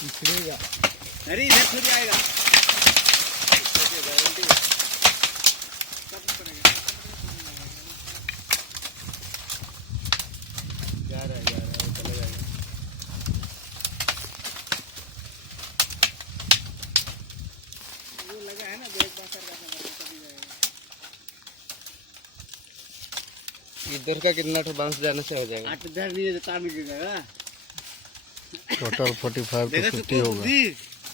पिछड़ेगा। अरे इधर खुद जाएगा। जा रहा है वो चला जाएगा। वो लगा है ना ब्रेक बांसर का तभी जाएगा। इधर का कितना ठो बांस जाने से हो जाएगा? 8 इधर नहीं है तो काम ही जाएगा। टोटल 45 to 50 होगा।